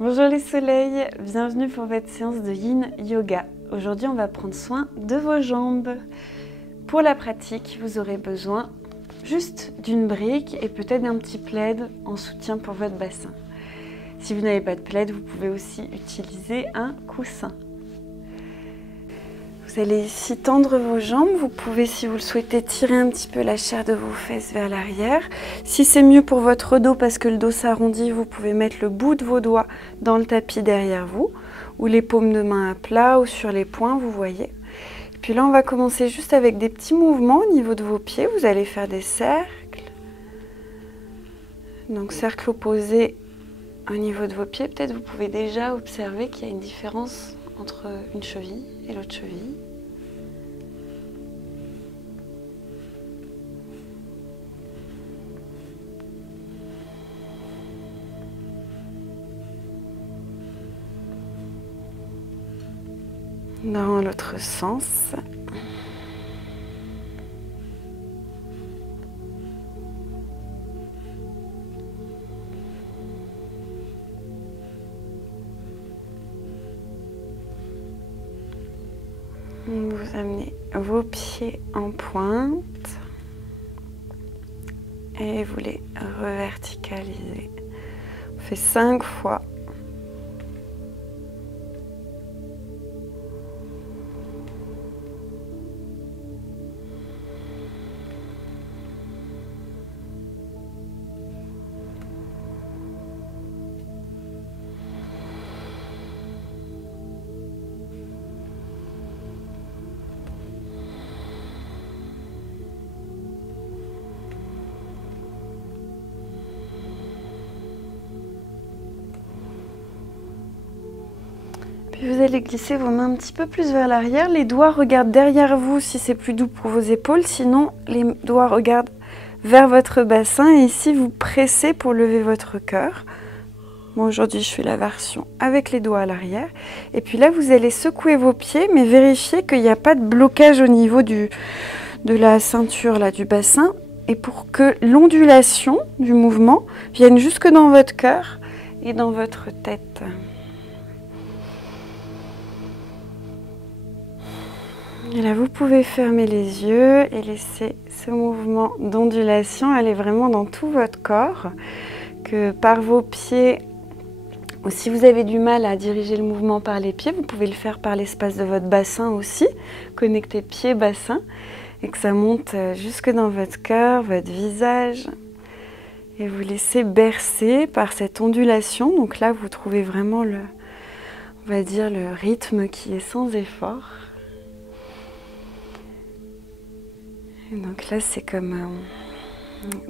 Bonjour les soleils, bienvenue pour votre séance de Yin Yoga. Aujourd'hui, on va prendre soin de vos jambes. Pour la pratique, vous aurez besoin juste d'une brique et peut-être d'un petit plaid en soutien pour votre bassin. Si vous n'avez pas de plaid, vous pouvez aussi utiliser un coussin. Vous allez ici tendre vos jambes. Vous pouvez, si vous le souhaitez, tirer un petit peu la chair de vos fesses vers l'arrière. Si c'est mieux pour votre dos parce que le dos s'arrondit, vous pouvez mettre le bout de vos doigts dans le tapis derrière vous ou les paumes de main à plat ou sur les poings, vous voyez. Et puis là, on va commencer juste avec des petits mouvements au niveau de vos pieds. Vous allez faire des cercles. Donc, cercle opposé au niveau de vos pieds. Peut-être vous pouvez déjà observer qu'il y a une différence entre une cheville et l'autre cheville. Dans l'autre sens. Vous amenez vos pieds en pointe et vous les reverticalisez. On fait 5 fois. Puis vous allez glisser vos mains un petit peu plus vers l'arrière. Les doigts regardent derrière vous si c'est plus doux pour vos épaules. Sinon, les doigts regardent vers votre bassin. Et ici, vous pressez pour lever votre cœur. Moi, aujourd'hui, je fais la version avec les doigts à l'arrière. Et puis là, vous allez secouer vos pieds, mais vérifiez qu'il n'y a pas de blocage au niveau de la ceinture, là, du bassin. Et pour que l'ondulation du mouvement vienne jusque dans votre cœur et dans votre tête. Et là, vous pouvez fermer les yeux et laisser ce mouvement d'ondulation aller vraiment dans tout votre corps. Que par vos pieds, ou si vous avez du mal à diriger le mouvement par les pieds, vous pouvez le faire par l'espace de votre bassin aussi. Connectez pied-bassin et que ça monte jusque dans votre cœur, votre visage. Et vous laissez bercer par cette ondulation. Donc là, vous trouvez vraiment on va dire, le rythme qui est sans effort. Et donc là, c'est comme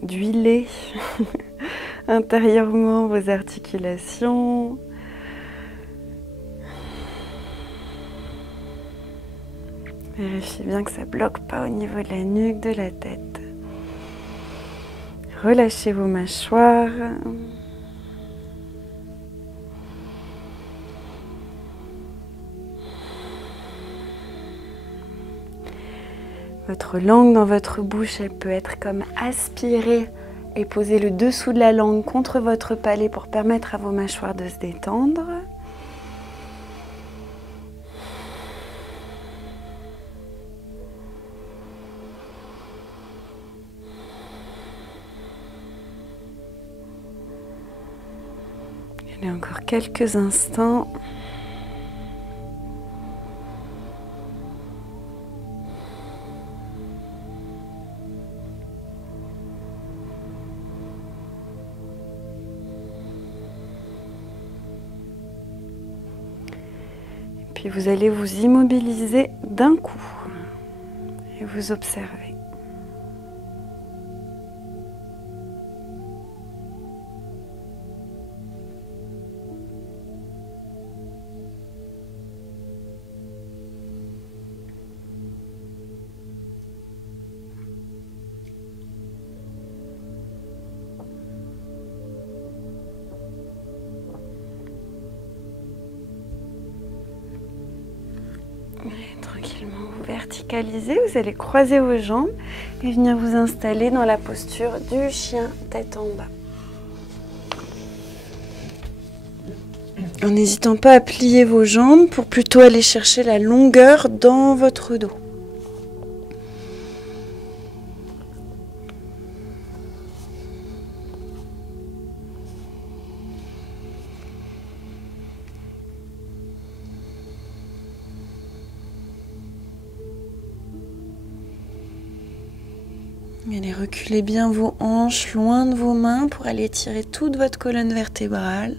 d'huiler intérieurement vos articulations. Vérifiez bien que ça ne bloque pas au niveau de la nuque, de la tête. Relâchez vos mâchoires. Votre langue dans votre bouche, elle peut être comme aspirée et poser le dessous de la langue contre votre palais pour permettre à vos mâchoires de se détendre. Allez, encore quelques instants. Puis vous allez vous immobiliser d'un coup et vous observez. Tranquillement, vous verticalisez, vous allez croiser vos jambes et venir vous installer dans la posture du chien tête en bas. en n'hésitant pas à plier vos jambes pour plutôt aller chercher la longueur dans votre dos. Allez, reculez bien vos hanches loin de vos mains pour aller étirer toute votre colonne vertébrale.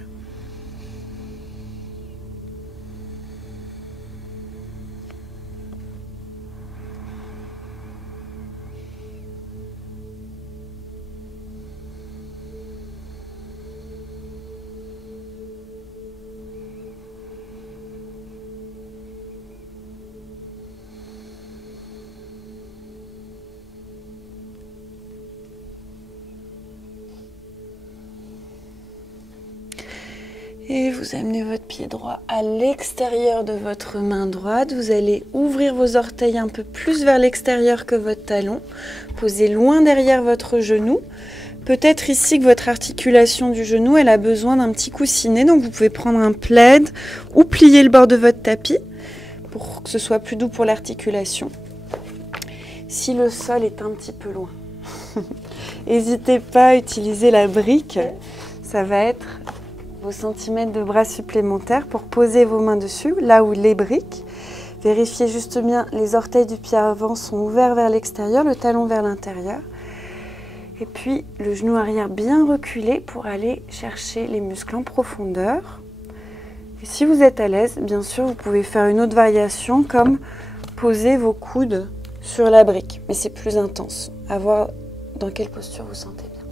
Et vous amenez votre pied droit à l'extérieur de votre main droite. Vous allez ouvrir vos orteils un peu plus vers l'extérieur que votre talon. Posez loin derrière votre genou. Peut-être ici que votre articulation du genou, elle a besoin d'un petit coussinet. Donc vous pouvez prendre un plaid ou plier le bord de votre tapis pour que ce soit plus doux pour l'articulation. Si le sol est un petit peu loin, n'hésitez pas à utiliser la brique. Ça va être vos centimètres de bras supplémentaires pour poser vos mains dessus, là où les briques. Vérifiez juste bien, les orteils du pied avant sont ouverts vers l'extérieur, le talon vers l'intérieur. Et puis le genou arrière bien reculé pour aller chercher les muscles en profondeur. Et si vous êtes à l'aise, bien sûr, vous pouvez faire une autre variation comme poser vos coudes sur la brique. Mais c'est plus intense. À voir dans quelle posture vous sentez bien.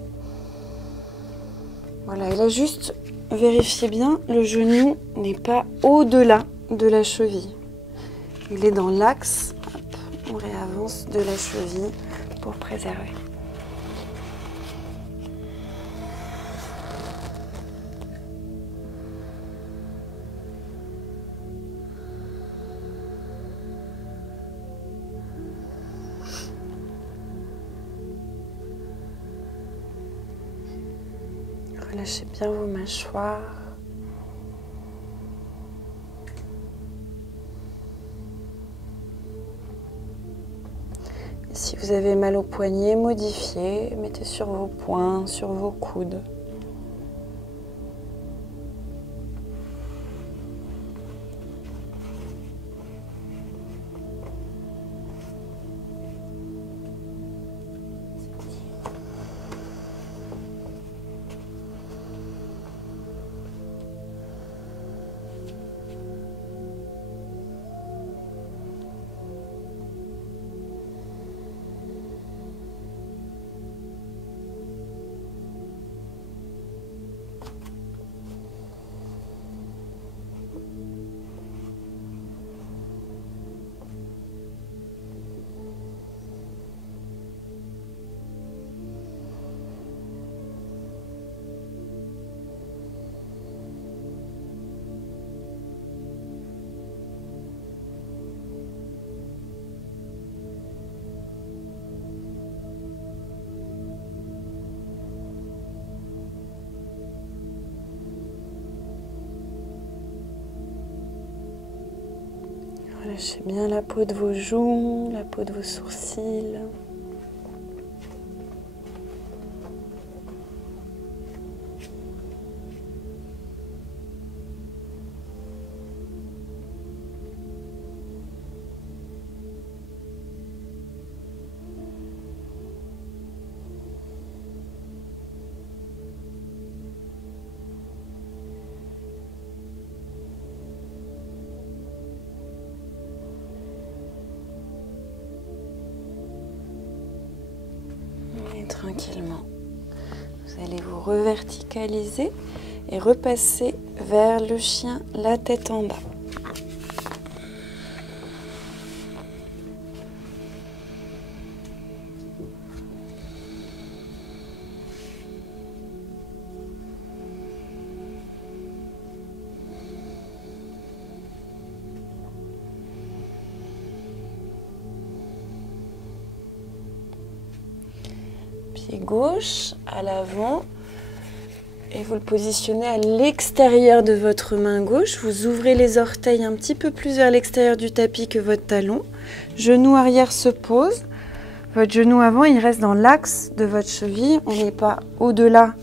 Voilà, et là juste, vérifiez bien, le genou n'est pas au-delà de la cheville. Il est dans l'axe, on réavance de la cheville pour préserver. Relâchez bien vos mâchoires. Et si vous avez mal au poignet, modifiez, mettez sur vos poings, sur vos coudes. Relâchez bien la peau de vos joues, la peau de vos sourcils. Tranquillement, vous allez vous reverticaliser et repasser vers le chien, la tête en bas. Pied gauche à l'avant, Et vous le positionnez à l'extérieur de votre main gauche. Vous ouvrez les orteils un petit peu plus vers l'extérieur du tapis que votre talon. Genou arrière se pose. Votre genou avant, il reste dans l'axe de votre cheville. On n'est pas au-delà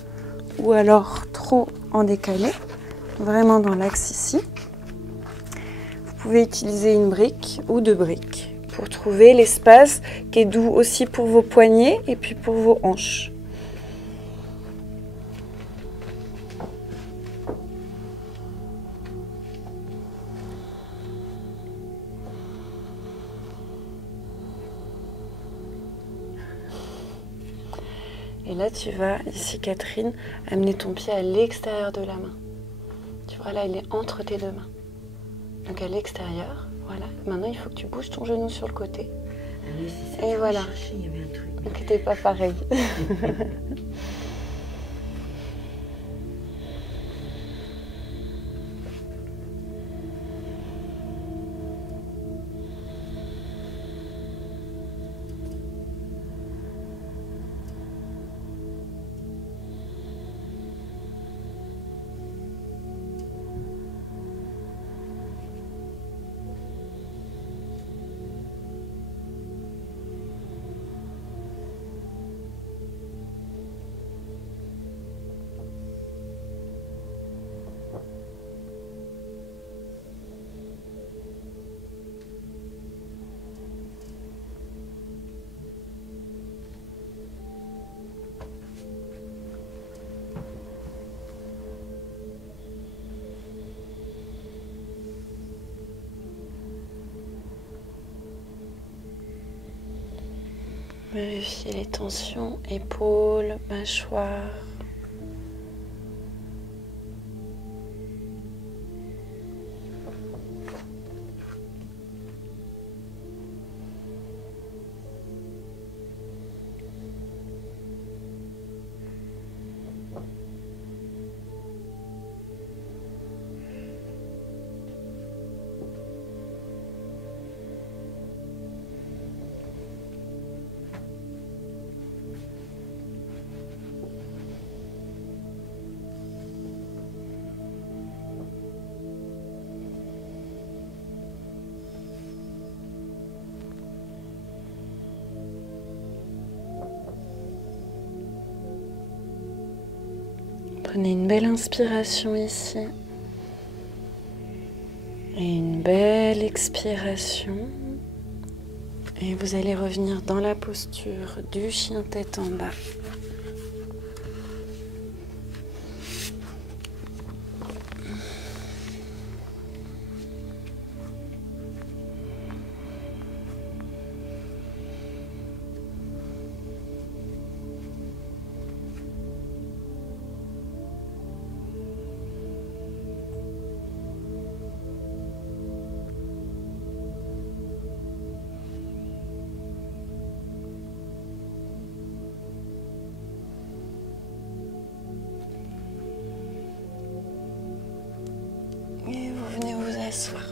ou alors trop en décalé. Vraiment dans l'axe ici. Vous pouvez utiliser une brique ou deux briques pour trouver l'espace qui est doux aussi pour vos poignets et puis pour vos hanches. Et là, tu vas, ici Catherine, amener ton pied à l'extérieur de la main. Tu vois, là, il est entre tes deux mains. Donc à l'extérieur, voilà. Maintenant, il faut que tu bouges ton genou sur le côté. Ah oui, c'est ça. Et voilà. Il y avait un truc. Donc t'es pas pareil. Vérifiez les tensions, épaules, mâchoire. Prenez une belle inspiration ici et une belle expiration. Et vous allez revenir dans la posture du chien tête en bas. Et vous venez vous asseoir.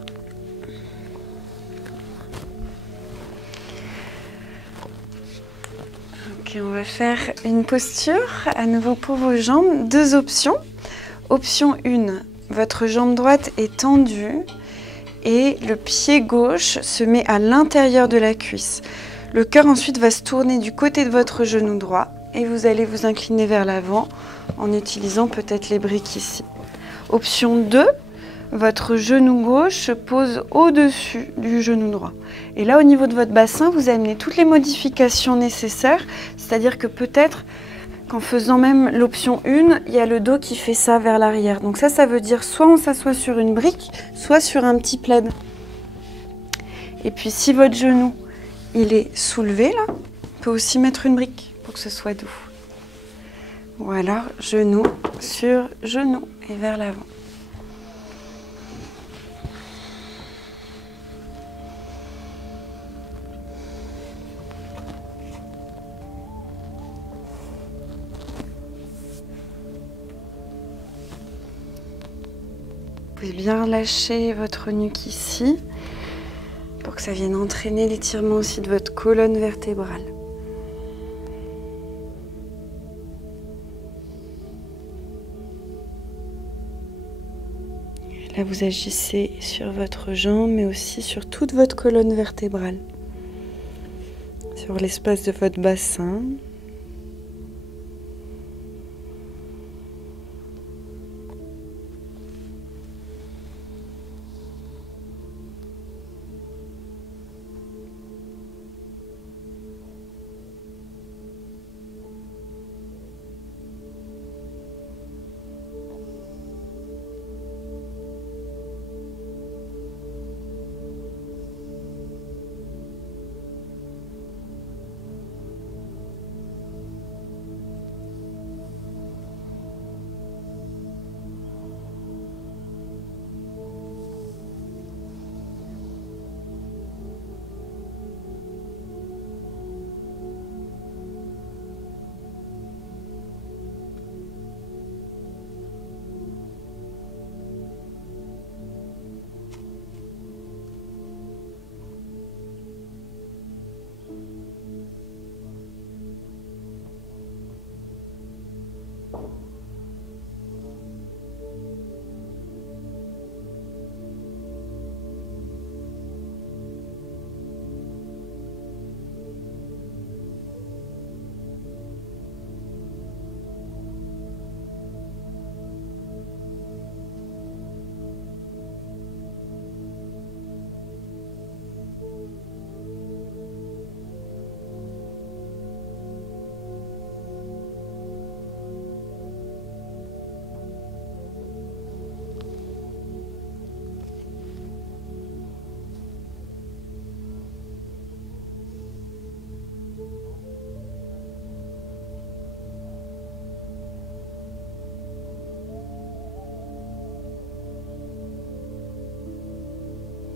Ok, on va faire une posture à nouveau pour vos jambes. Deux options. Option 1, votre jambe droite est tendue et le pied gauche se met à l'intérieur de la cuisse. Le cœur ensuite va se tourner du côté de votre genou droit et vous allez vous incliner vers l'avant en utilisant peut-être les briques ici. Option 2, votre genou gauche se pose au-dessus du genou droit. Et là, au niveau de votre bassin, vous amenez toutes les modifications nécessaires, c'est-à-dire que peut-être qu'en faisant même l'option 1, il y a le dos qui fait ça vers l'arrière. Donc ça veut dire soit on s'assoit sur une brique, soit sur un petit plaid. Et puis si votre genou, il est soulevé là, on peut aussi mettre une brique pour que ce soit doux. Ou alors genou sur genou et vers l'avant. Vous pouvez bien lâcher votre nuque ici pour que ça vienne entraîner l'étirement aussi de votre colonne vertébrale. Là, vous agissez sur votre jambe, mais aussi sur toute votre colonne vertébrale, sur l'espace de votre bassin.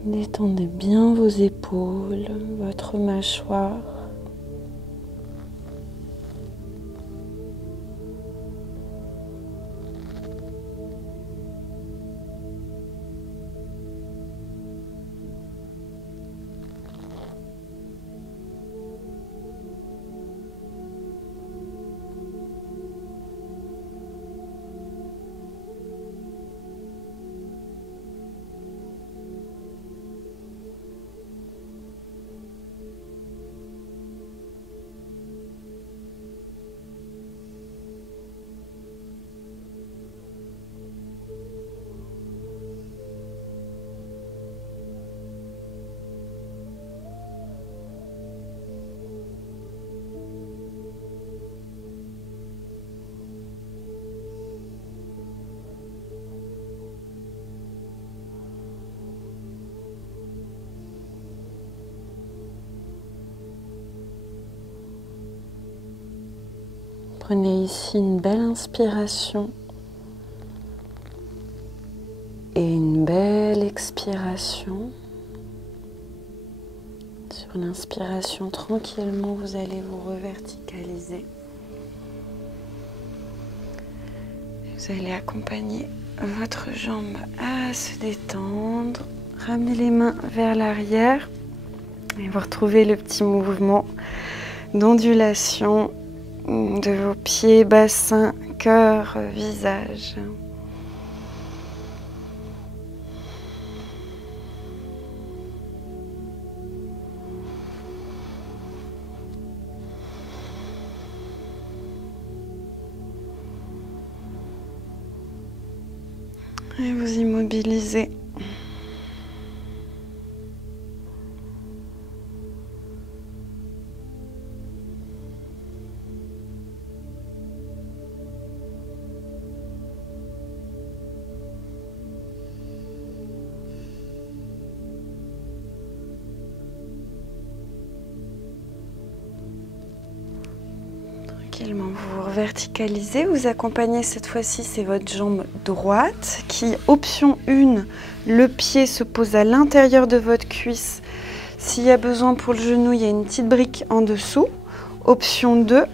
Détendez bien vos épaules, votre mâchoire. Prenez ici une belle inspiration et une belle expiration. Sur l'inspiration, tranquillement, vous allez vous reverticaliser. Vous allez accompagner votre jambe à se détendre. Ramenez les mains vers l'arrière et vous retrouvez le petit mouvement d'ondulation de vos pieds, bassin, cœur, visage. Et vous immobilisez. Tranquillement, vous vous verticalisez, vous accompagnez cette fois-ci, c'est votre jambe droite qui, option 1, le pied se pose à l'intérieur de votre cuisse. S'il y a besoin pour le genou, il y a une petite brique en dessous. Option 2,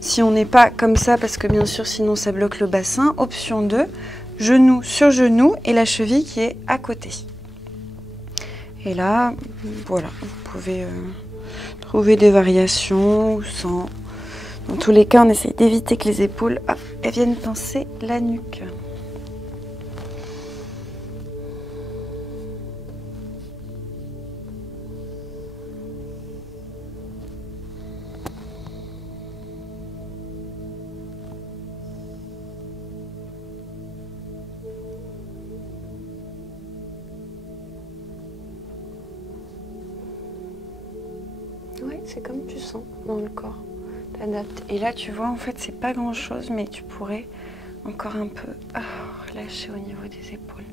si on n'est pas comme ça, parce que bien sûr sinon ça bloque le bassin, option 2, genou sur genou et la cheville qui est à côté. Et là, voilà, vous pouvez trouver des variations ou sans. Dans tous les cas, on essaye d'éviter que les épaules elles viennent pincer la nuque. c'est comme tu sens dans le corps. T'adaptes. Et là, tu vois, en fait, c'est pas grand-chose, mais tu pourrais encore un peu relâcher au niveau des épaules.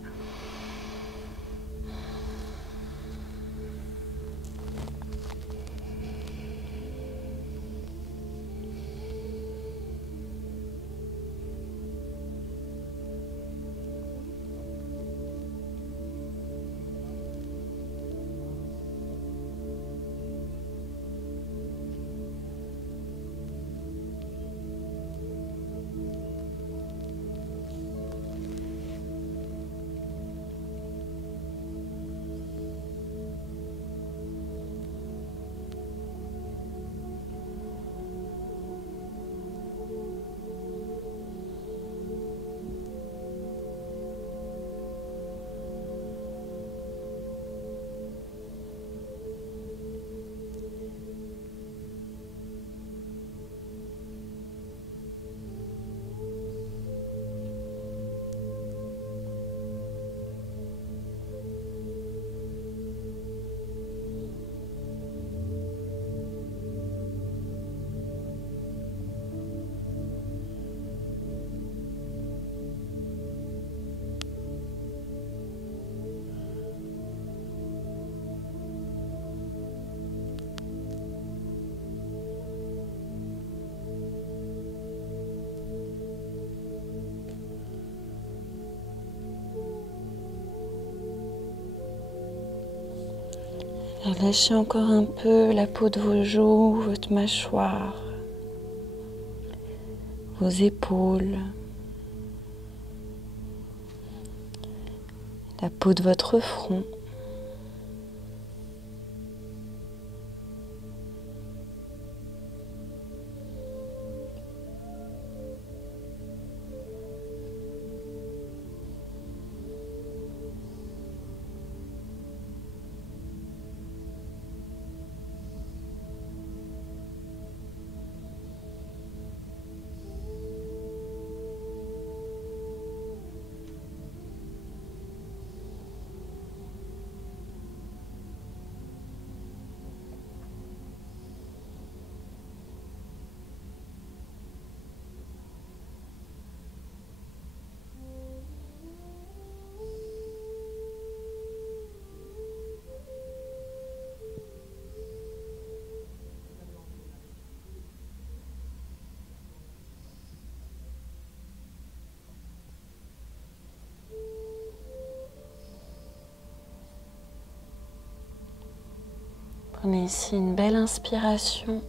Relâchez encore un peu la peau de vos joues, votre mâchoire, vos épaules, la peau de votre front. Prenez ici une belle inspiration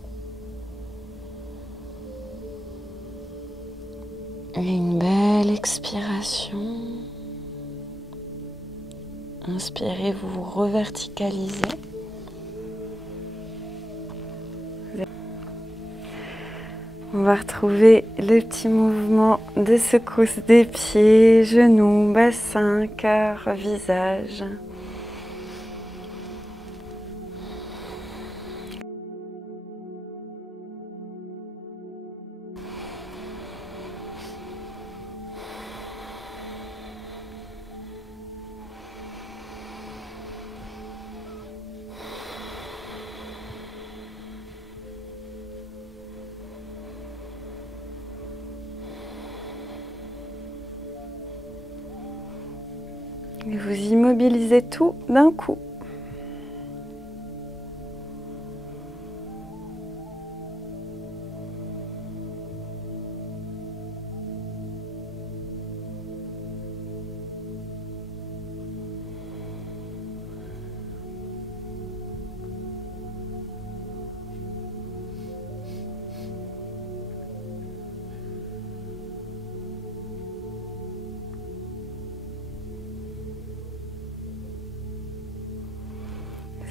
et une belle expiration. Inspirez, vous vous reverticalisez. On va retrouver le petit mouvement de secousse des pieds, genoux, bassin, cœur, visage. Et vous immobilisez tout d'un coup.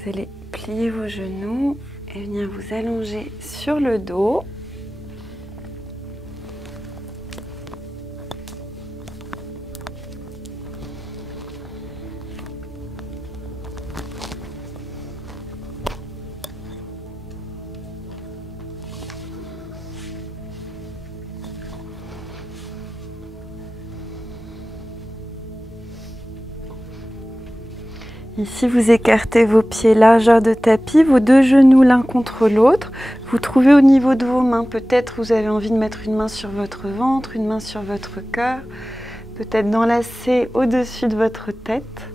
Vous allez plier vos genoux et venir vous allonger sur le dos. Ici, vous écartez vos pieds largeur de tapis, vos deux genoux l'un contre l'autre. Vous trouvez au niveau de vos mains, peut-être vous avez envie de mettre une main sur votre ventre, une main sur votre cœur, peut-être d'enlacer au-dessus de votre tête.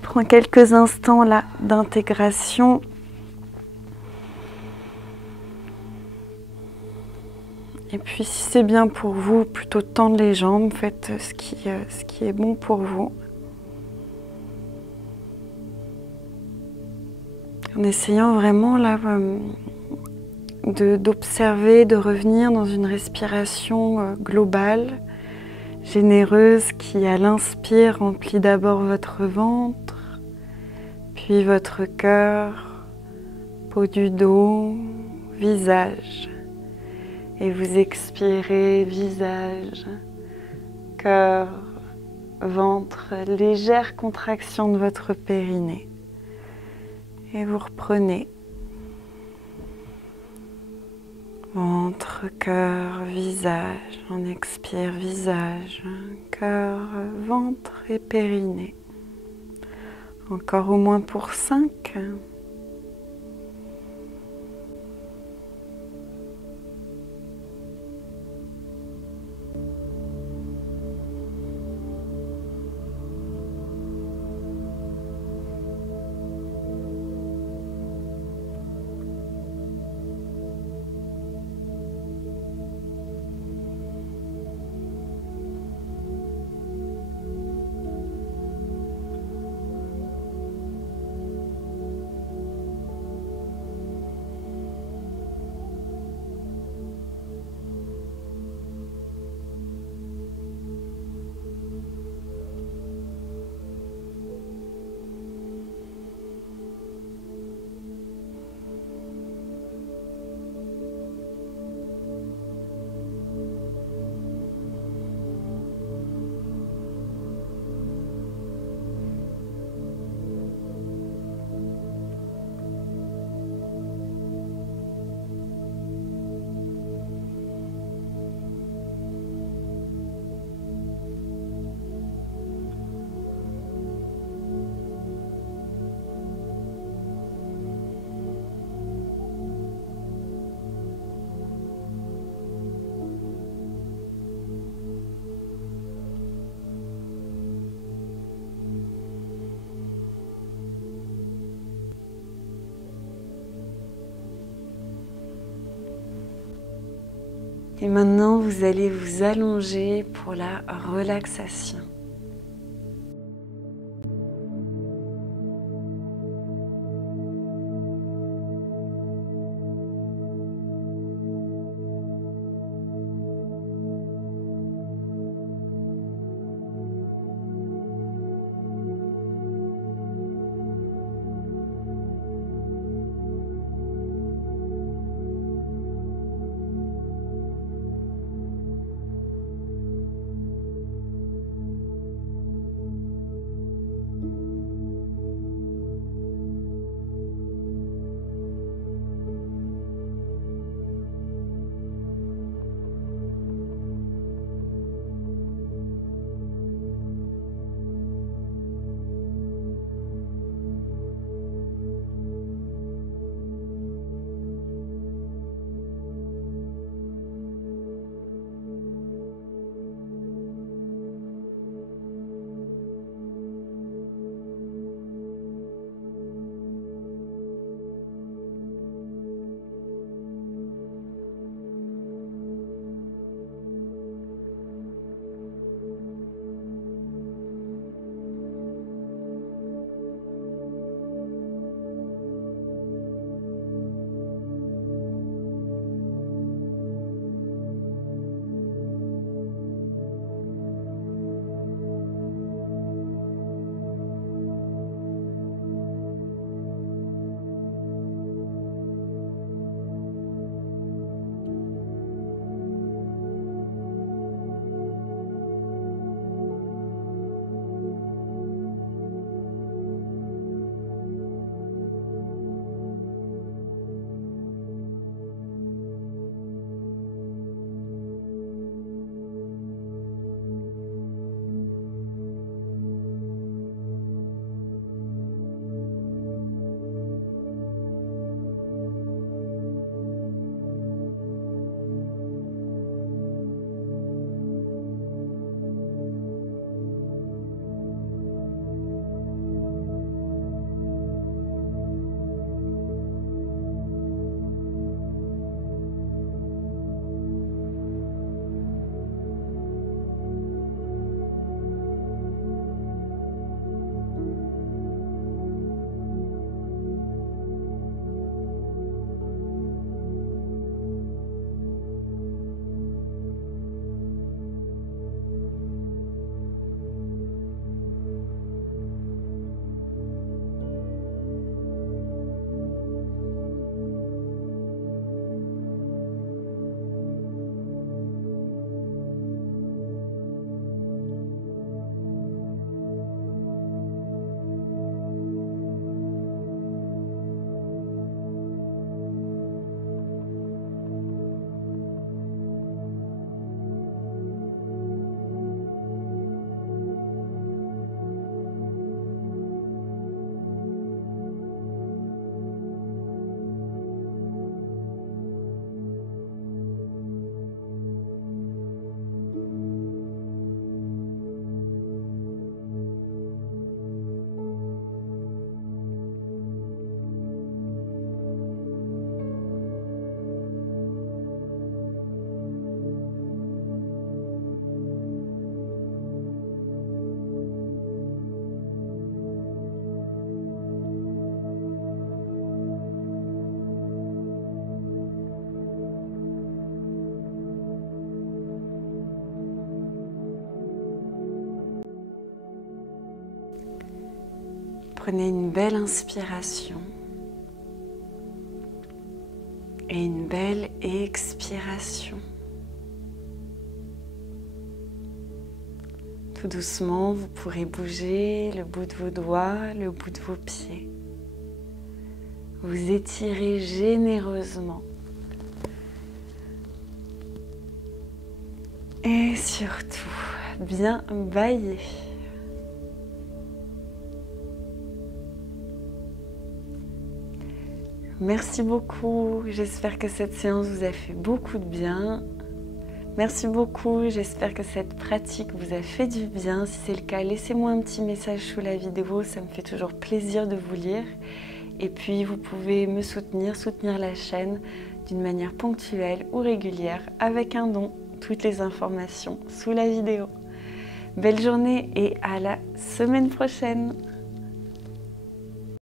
Prends quelques instants là d'intégration. Et puis si c'est bien pour vous, plutôt tendre les jambes, faites ce qui est bon pour vous. En essayant vraiment là d'observer, de revenir dans une respiration globale, généreuse, qui à l'inspire remplit d'abord votre ventre, puis votre cœur, peau du dos, visage. Et vous expirez, visage, cœur, ventre, légère contraction de votre périnée. Et vous reprenez. Ventre, cœur, visage. On expire, visage, cœur, ventre et périnée. Encore au moins pour 5. Et maintenant, vous allez vous allonger pour la relaxation. Prenez une belle inspiration et une belle expiration. Tout doucement, vous pourrez bouger le bout de vos doigts, le bout de vos pieds. Vous étirez généreusement. Et surtout, bien bailler. Merci beaucoup. J'espère que cette séance vous a fait beaucoup de bien. Merci beaucoup, j'espère que cette pratique vous a fait du bien. Si c'est le cas, laissez-moi un petit message sous la vidéo, ça me fait toujours plaisir de vous lire. Et puis vous pouvez me soutenir la chaîne d'une manière ponctuelle ou régulière avec un don. Toutes les informations sous la vidéo. Belle journée et à la semaine prochaine.